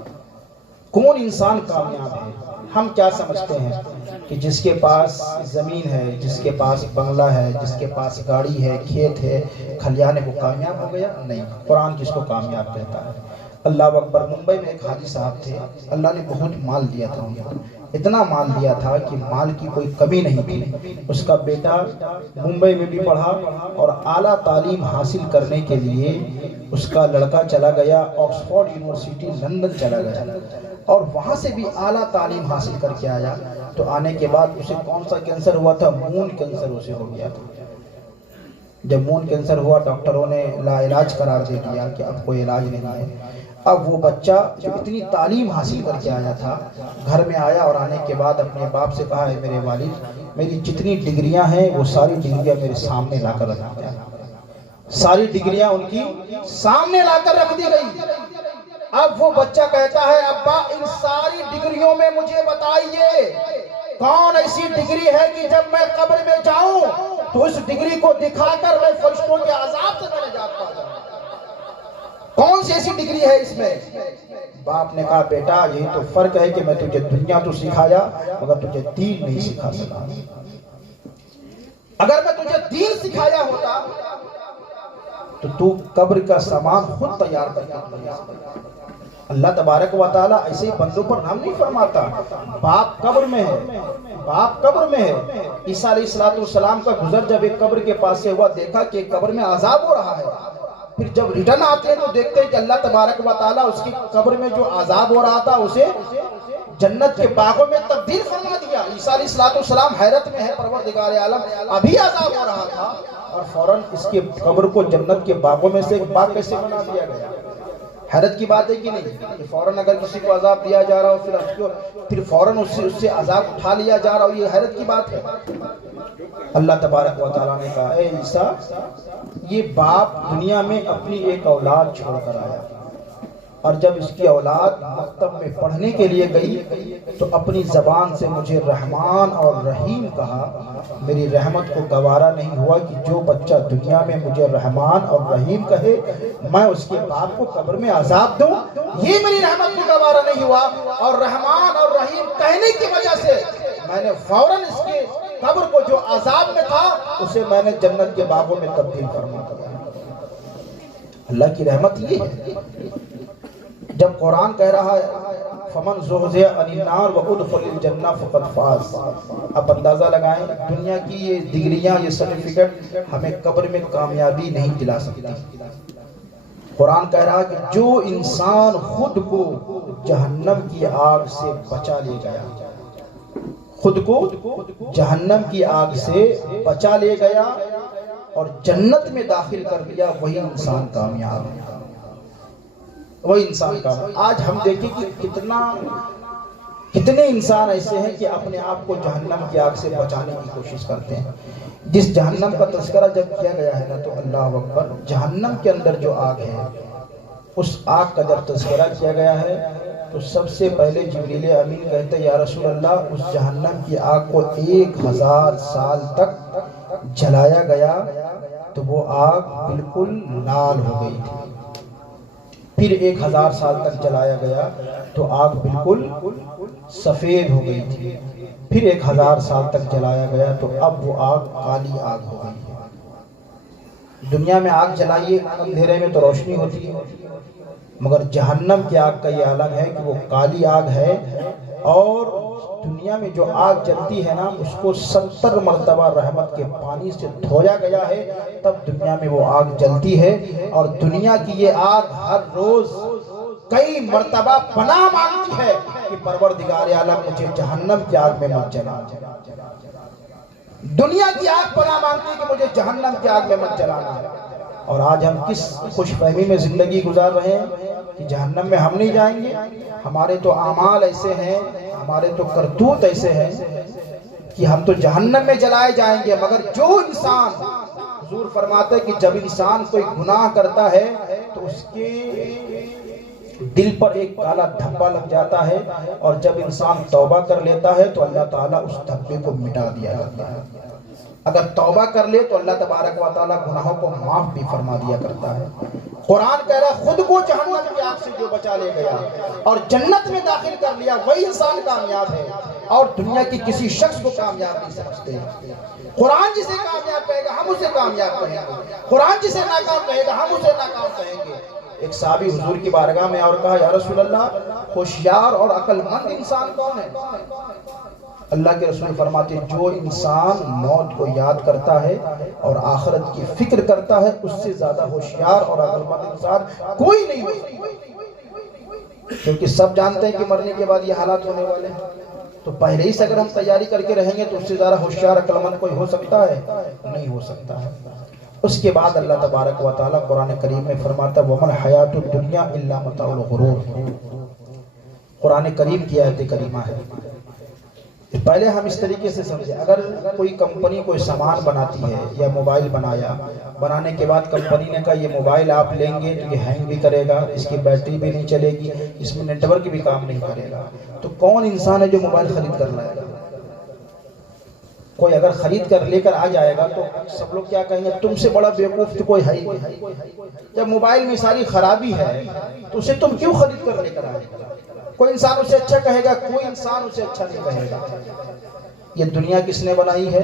کون انسان کامیاب ہے؟ ہم کیا سمجھتے ہیں کہ جس کے پاس زمین ہے، جس کے پاس بنگلہ ہے، جس کے پاس گاڑی ہے، کھیت ہے، کھلیان ہے، وہ کامیاب ہو گیا؟ نہیں، قرآن جس کو کامیاب کہتا ہے۔ اللہ اکبر۔ ممبئی میں ایک حاجی صاحب تھے، اللہ نے بہت مال دیا تھا ان کو، اتنا مال دیا تھا کہ مال کی کوئی کمی نہیں تھی۔ اس کا بیٹا ممبئی میں بھی پڑھا اور اعلیٰ تعلیم حاصل کرنے کے لیے اس کا لڑکا چلا گیا آکسفورڈ یونیورسٹی لندن چلا گیا، اور وہاں سے بھی اعلیٰ تعلیم حاصل کر کے آیا۔ تو آنے کے بعد اسے کون سا کینسر ہوا تھا؟ مون کینسر اسے ہو گیا تھا۔ جب مون کینسر ہوا، ڈاکٹروں نے لا علاج قرار دے دیا کہ اب کوئی علاج نہیں ہے۔ اب وہ بچہ جو اتنی تعلیم حاصل کر کے آیا تھا، گھر میں آیا اور آنے کے بعد اپنے باپ سے کہا، ہے میرے والد، میری جتنی ڈگریاں ہیں وہ ساری ڈگریاں میرے سامنے لا کر رکھ دیا۔ ساری ڈگریاں ان کی سامنے لا کر رکھ دی گئی۔ اب وہ بچہ کہتا ہے، ابا ان ساری ڈگریوں میں مجھے بتائیے کون ایسی ڈگری ہے کہ جب میں قبر میں جاؤں تو اس ڈگری کو دکھا کر میں فرشتوں کے عذاب سے میں نجات پا جاؤں؟ کون سی ایسی ڈگری ہے اس میں؟ باپ نے کہا، بیٹا یہی تو فرق ہے کہ میں تجھے دنیا تو سکھایا مگر تجھے دین نہیں سکھا سکا۔ اگر میں تجھے دین سکھایا ہوتا تو تو قبر کا سامان خود تیار کر کے۔ اللہ تبارک و تعالیٰ ایسے ہی بندوں پر رحم نہیں فرماتا۔ باپ قبر میں ہے، باپ قبر میں ہے۔ عیسیٰ علیہ السلام کا گزر جب ایک قبر کے پاس سے ہوا، دیکھا کہ قبر میں عذاب ہو رہا ہے۔ پھر جب ریٹرن آتے ہیں تو دیکھتے ہیں کہ اللہ تبارک و تعالیٰ اس کی قبر میں جو عذاب ہو رہا تھا اسے جنت کے باغوں میں تبدیل فرما دیا۔ عیسیٰ علیہ السلام حیرت میں ہے، پروردگار عالم ابھی عذاب ہو رہا تھا اور فوراً اس کے قبر کو جنت کے باغوں میں سے ایک باغ کیسے بنا دیا گیا؟ حیرت کی بات ہے کہ نہیں؟ کہ فوراً اگر کسی کو عذاب دیا جا رہا ہو پھر فوراً اس سے عذاب اٹھا لیا جا رہا ہو، یہ حیرت کی بات ہے۔ اللہ تبارک و تعالیٰ نے کہا، اے عیسیٰ، یہ باپ دنیا میں اپنی ایک اولاد چھوڑ کر آیا، اور جب اس کی اولاد مکتب میں پڑھنے کے لیے گئی تو اپنی زبان سے مجھے رحمان اور رحیم کہا۔ میری رحمت کو گوارا نہیں ہوا کہ جو بچہ دنیا میں مجھے رحمان اور رحیم کہے میں اس کے باپ کو قبر میں عذاب دوں، یہ میری رحمت کو گوارا نہیں ہوا، اور رحمان اور رحیم کہنے کی وجہ سے میں نے فوراً اس کے قبر کو جو عذاب میں تھا اسے میں نے جنت کے باغوں میں تبدیل فرما دیا۔ اللہ کی رحمت یہ ہے۔ جب قرآن کہہ رہا ہے فمن زحزح عن النار وادخل الجنہ فقد فاز، اب اندازہ لگائیں دنیا کی یہ ڈگریاں، یہ سرٹیفکیٹ ہمیں قبر میں کامیابی نہیں دلا سکتی۔ قرآن کہہ رہا کہ جو انسان خود کو جہنم کی آگ سے بچا لے گیا، خود کو جہنم کی آگ سے بچا لے گیا اور جنت میں داخل کر لیا، وہی انسان کامیاب ہے، وہی انسان کامیاب۔ آج ہم دیکھیں کہ کتنے انسان ایسے ہیں کہ اپنے آپ کو جہنم کی آگ سے بچانے کی کوشش کرتے ہیں۔ جس جہنم کا تذکرہ جب کیا گیا ہے نا تو اللہ اکبر، جہنم کے اندر جو آگ ہے اس آگ کا جب تذکرہ کیا گیا ہے تو سب سے پہلے جبریل امین کہتے ہیں، یا رسول اللہ، اس جہنم کی آگ کو 1000 سال تک جلایا گیا تو وہ آگ بالکل لال ہو گئی تھی، پھر 1000 سال تک جلایا گیا تو آگ بالکل سفید ہو گئی تھی، پھر 1000 سال تک جلایا گیا تو اب وہ آگ کالی آگ ہو گئی ہے۔ دنیا میں آگ جلائیے، اندھیرے میں تو روشنی ہوتی ہے، مگر جہنم کی آگ کا یہ عالم ہے کہ وہ کالی آگ ہے، اور دنیا میں جو آگ جلتی ہے نا اس کو 70 مرتبہ رحمت کے پانی سے دھویا گیا ہے، تب دنیا میں وہ آگ جلتی ہے، اور دنیا کی یہ آگ ہر روز کئی مرتبہ پناہ مانگتی ہے کہ پروردگار عالم مجھے جہنم کی آگ میں مت جلا۔ دنیا کی آگ پناہ مانگتی ہے کہ مجھے جہنم کی آگ میں مت جلانا۔ اور آج ہم کس خوش فہمی میں زندگی گزار رہے ہیں کہ جہنم میں ہم نہیں جائیں گے۔ ہمارے تو اعمال ایسے ہیں، ہمارے تو کرتوت ایسے ہیں کہ ہم تو جہنم میں جلائے جائیں گے، مگر جو انسان، حضور فرماتے ہیں کہ جب انسان کوئی گناہ کرتا ہے تو اس کے دل پر ایک کالا دھبا لگ جاتا ہے، اور جب انسان توبہ کر لیتا ہے تو اللہ تعالیٰ اس دھبے کو مٹا دیا جاتا ہے۔ اگر توبہ کر لے تو اللہ تبارک و تعالیٰ گناہوں کو معاف بھی فرما دیا کرتا ہے۔ قرآن کہہ رہا ہے خود کو جہنم کی آگ سے جو بچا لے گیا اور جنت میں داخل کر لیا وہی انسان کامیاب ہے، اور دنیا کی کسی شخص کو کامیاب نہیں سمجھتے۔ قرآن جسے کامیاب کہے گا ہم اسے کامیاب کہیں گے، قرآن جسے ناکام کہے گا ہم اسے ناکام کہیں گے۔ ایک صحابی حضور کی بارگاہ میں اور کہا یا رسول اللہ ہوشیار اور عقل مند انسان کون ہے؟ اللہ کے رسول فرماتے ہیں جو انسان موت کو یاد کرتا ہے اور آخرت کی فکر کرتا ہے اس سے زیادہ ہوشیار اور عقل مند انسان کوئی نہیں ہو، کیونکہ سب جانتے ہیں کہ مرنے کے بعد یہ حالات ہونے والے ہیں، تو پہلے ہی سے اگر ہم تیاری کر کے رہیں گے تو اس سے زیادہ ہوشیار عقل مند کوئی ہو سکتا ہے؟ نہیں ہو سکتا ہے۔ اس کے بعد اللہ تبارک و تعالیٰ قرآن کریم میں فرماتا وَمَا الْحَيَاةُ الدُّنْيَا إِلَّا مَتَاعُ الْغُرُورِ۔ قرآن کریم کی آیت کریمہ ہے۔ پہلے ہم اس طریقے سے سمجھیں، اگر کوئی کمپنی کوئی سامان بناتی ہے یا موبائل بنایا، بنانے کے بعد کمپنی نے کہا یہ موبائل آپ لیں گے تو یہ ہینگ بھی کرے گا، اس کی بیٹری بھی نہیں چلے گی، اس میں نیٹ ورک بھی کام نہیں کرے گا، تو کون انسان ہے جو موبائل خرید کر لائے گا؟ کوئی اگر خرید کر لے کر آ جائے گا تو سب لوگ کیا کہیں گے تم سے بڑا بیوقوف تو کوئی ہے ہی نہیں۔ جب موبائل میں ساری خرابی ہے تو اسے تم کیوں خرید کر لے کر آئے گا؟ کوئی انسان اسے اچھا کہے گا؟ کوئی انسان اسے اچھا نہیں کہے گا۔ یہ دنیا کس نے بنائی ہے؟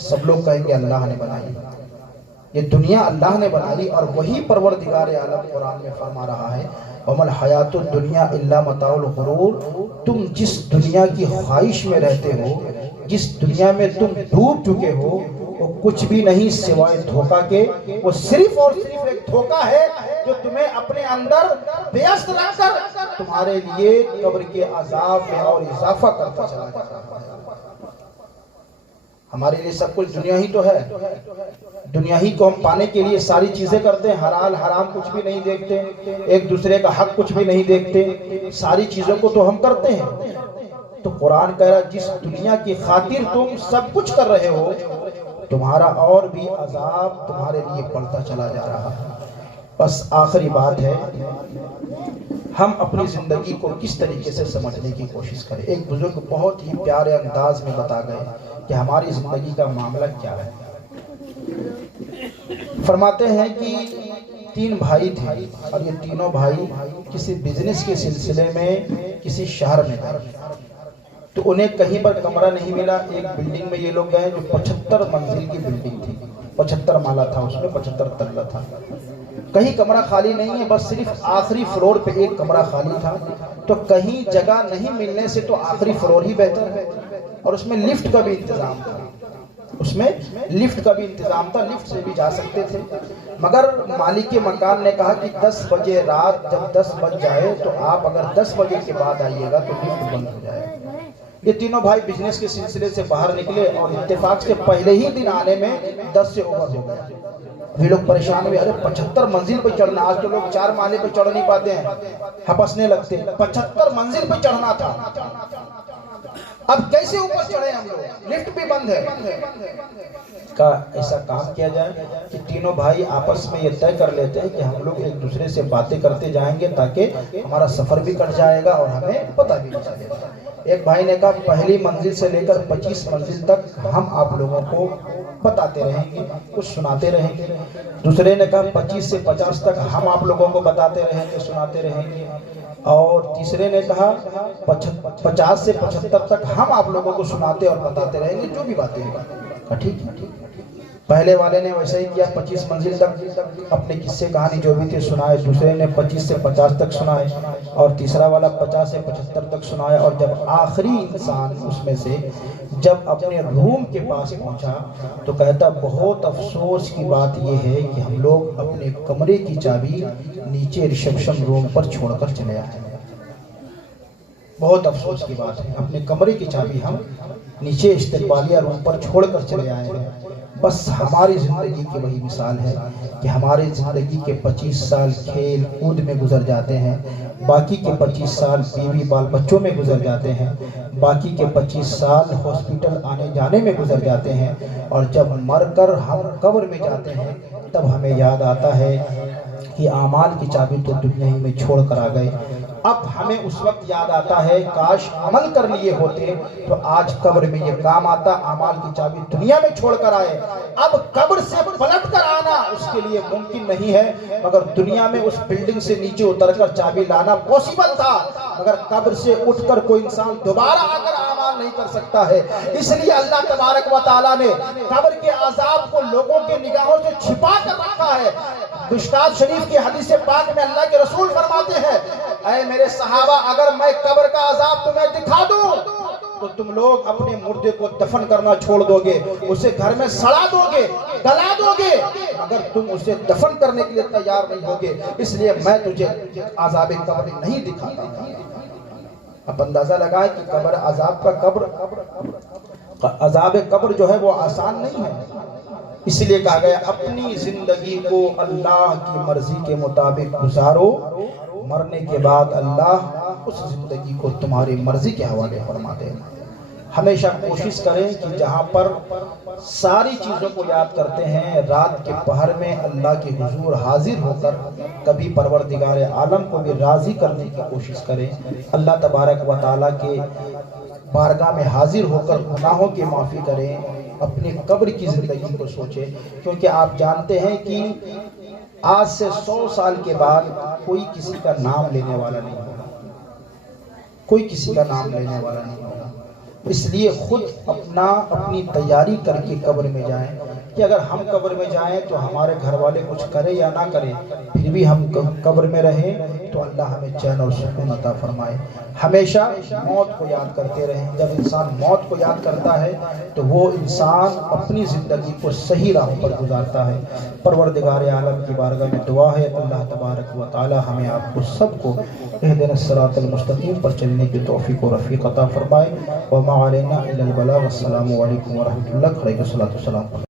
سب لوگ کہیں گے اللہ نے بنائی۔ یہ دنیا اللہ نے بنائی اور وہی پروردگار عالم قرآن میں فرما رہا ہے وَمَا الْحَيَاةُ الدُّنْيَا إِلَّا مَتَاعُ الْغُرُورِ۔ تم جس دنیا کی خواہش میں رہتے ہو، جس دنیا میں تم ڈوب چکے ہو، وہ کچھ بھی نہیں سوائے دھوکہ کے، وہ صرف اور صرف ایک دھوکہ ہے جو تمہیں اپنے اندر بیست رکھ کر تمہارے لیے قبر کے عذاب میں اور اضافہ کرتا چلا جاتا ہے۔ ہمارے لیے سب کچھ دنیا ہی تو ہے، دنیا ہی کو ہم پانے کے لیے ساری چیزیں کرتے ہیں، حلال حرام کچھ بھی نہیں دیکھتے، ایک دوسرے کا حق کچھ بھی نہیں دیکھتے، ساری چیزوں کو تو ہم کرتے ہیں۔ تو قرآن کہہ رہا ہے جس دنیا کی خاطر تم سب کچھ کر رہے ہو تمہارا اور بھی عذاب تمہارے لیے بڑھتا چلا جا رہا ہے۔ بس آخری بات ہے ہم اپنی زندگی کو کس طریقے سے سمجھنے کی کوشش کریں۔ ایک بزرگ بہت ہی پیارے انداز میں بتا گئے کہ ہماری زندگی کا معاملہ کیا ہے۔ فرماتے ہیں کہ 3 بھائی تھے اور یہ تینوں بھائی کسی بزنس کے سلسلے میں کسی شہر میں گئے، تو انہیں کہیں پر کمرہ نہیں ملا۔ ایک بلڈنگ میں یہ لوگ گئے جو 75 منزل کی بلڈنگ تھی، 75 مالا تھا، اس میں 75 تلہ تھا، کہیں کمرہ خالی نہیں ہے، بس صرف آخری فلور پہ ایک کمرہ خالی تھا۔ تو کہیں جگہ نہیں ملنے سے تو آخری فلور ہی بہتر ہے، اور اس میں لفٹ کا بھی انتظام تھا، لفٹ سے بھی جا سکتے تھے۔ مگر مالک کے مکان نے کہا کہ 10 بجے رات جب 10 بج جائے تو آپ اگر 10 بجے کے بعد آئیے گا تو لفٹ بند ہو جائے گا۔ یہ تینوں بھائی بزنس کے سلسلے سے باہر نکلے اور اتفاق سے پہلے ہی دن آنے میں 10 سے اوور ہو گیا۔ وہ لوگ پریشان ہوئے، ارے 75 منزل پہ چڑھنا، آج تو لوگ 4 مالے پہ چڑھ نہیں پاتے ہیں، ہپسنے لگتے، 75 منزل پہ چڑھنا تھا، اب کیسے اوپر چڑھے ہم لوگ، لفٹ بھی بند ہے۔ کا ایسا کام کیا جائے کہ تینوں بھائی آپس میں یہ طے کر لیتے ہیں کہ ہم لوگ ایک دوسرے سے باتیں کرتے جائیں گے تاکہ ہمارا سفر بھی کٹ جائے گا اور ہمیں پتہ بھی نہیں چلے گا۔ ایک بھائی نے کہا پہلی منزل سے لے کر 25 منزل تک ہم آپ لوگوں کو بتاتے رہیں گے، کچھ سناتے رہیں گے۔ دوسرے نے کہا 25 سے 50 تک ہم آپ لوگوں کو بتاتے رہیں گے، سناتے رہیں گے۔ اور تیسرے نے کہا 50 سے 75 تک ہم آپ لوگوں کو سناتے اور بتاتے رہیں گے جو بھی باتیں ہیں۔ ٹھیک ہے، پہلے والے نے ویسا ہی کیا، 25 منزل تک اپنے قصے کہانی جو بھی تھے سنائے، دوسرے نے 25 سے 50 تک سنائے، اور تیسرا والا 50 سے 75 تک سنایا۔ اور جب آخری انسان اس میں سے جب اپنے روم کے پاس پہنچا تو کہتا بہت افسوس کی بات یہ ہے کہ ہم لوگ اپنے کمرے کی چابی نیچے ریسیپشن روم پر چھوڑ کر چلے آئے۔ بہت افسوس کی بات ہے، اپنے کمرے کی چابی ہم نیچے استقبالیہ روم پر چھوڑ کر چلے آئے ہیں۔ بس ہماری زندگی کی وہی مثال ہے کہ ہماری زندگی کے 25 سال کھیل کود میں گزر جاتے ہیں، باقی کے 25 سال بیوی بال بچوں میں گزر جاتے ہیں، باقی کے 25 سال ہاسپٹل آنے جانے میں گزر جاتے ہیں، اور جب مر کر ہم قبر میں جاتے ہیں تب ہمیں یاد آتا ہے کہ اعمال کی چابی تو دنیا ہی میں چھوڑ کر آ گئے۔ اب ہمیں اس وقت یاد آتا ہے کاش عمل کر لیے ہوتے تو آج قبر میں یہ کام آتا، اعمال کی چابی دنیا میں چھوڑ کر آئے۔ اب قبر سے پلٹ کر آنا اس کے لیے ممکن نہیں ہے، مگر دنیا میں اس بلڈنگ سے نیچے اتر کر چابی لانا پاسبل تھا، مگر قبر سے اٹھ کر کوئی انسان دوبارہ آ کر اعمال نہیں کر سکتا ہے۔ اس لیے اللہ تبارک و تعالیٰ نے قبر کے عذاب کو لوگوں کے نگاہوں سے چھپا کر رکھا ہے۔ مشکوٰۃ شریف کی حدیث پاک میں اللہ کے رسول فرماتے ہیں، اے میرے صحابہ، اگر میں قبر کا عذاب تمہیں دکھا دوں تو تم لوگ اپنے مردے کو دفن کرنا چھوڑ دو گے، اسے گھر میں سڑا دو گے، گلا دو گے، مگر تم اسے دفن کرنے کے لیے تیار نہیں ہوگے، اس لیے میں تجھے عذاب قبر نہیں دکھاتا۔ اب اندازہ لگائیں کہ قبر عذاب قبر جو ہے وہ آسان نہیں ہے، اس لیے کہا گیا اپنی زندگی کو اللہ کی مرضی کے مطابق گزارو، مرنے کے بعد اللہ اس زندگی کو تمہاری مرضی کے حوالے فرما دے۔ ہمیشہ کوشش کریں کہ جہاں پر ساری چیزوں کو یاد کرتے ہیں، رات کے پہر میں اللہ کے حضور حاضر ہو کر کبھی پروردگار عالم کو بھی راضی کرنے کی کوشش کریں۔ اللہ تبارک و تعالیٰ کے بارگاہ میں حاضر ہو کر گناہوں کی معافی کریں، اپنی قبر کی زندگی کو سوچیں، کیونکہ آپ جانتے ہیں کہ آج سے 100 سال کے بعد کوئی کسی کا نام لینے والا نہیں ہوگا، کوئی کسی کا نام لینے والا نہیں ہوگا۔ اس لیے خود اپنی تیاری کر کے قبر میں جائیں کہ اگر ہم قبر میں جائیں تو ہمارے گھر والے کچھ کرے یا نہ کرے، پھر بھی ہم قبر میں رہیں تو اللہ ہمیں چین اور سکون عطا فرمائے۔ ہمیشہ موت کو یاد کرتے رہیں، جب انسان موت کو یاد کرتا ہے تو وہ انسان اپنی زندگی کو صحیح راہ پر گزارتا ہے۔ پروردگار عالم کی بارگاہ میں دعا ہے اللہ تبارک و تعالی ہمیں آپ کو سب کو اہدنا الصراط المستقیم پر چلنے کی توفیق و رفیق عطا فرمائے۔ وما علینا الا البلاغ۔ السلام علیکم ورحمۃ اللہ۔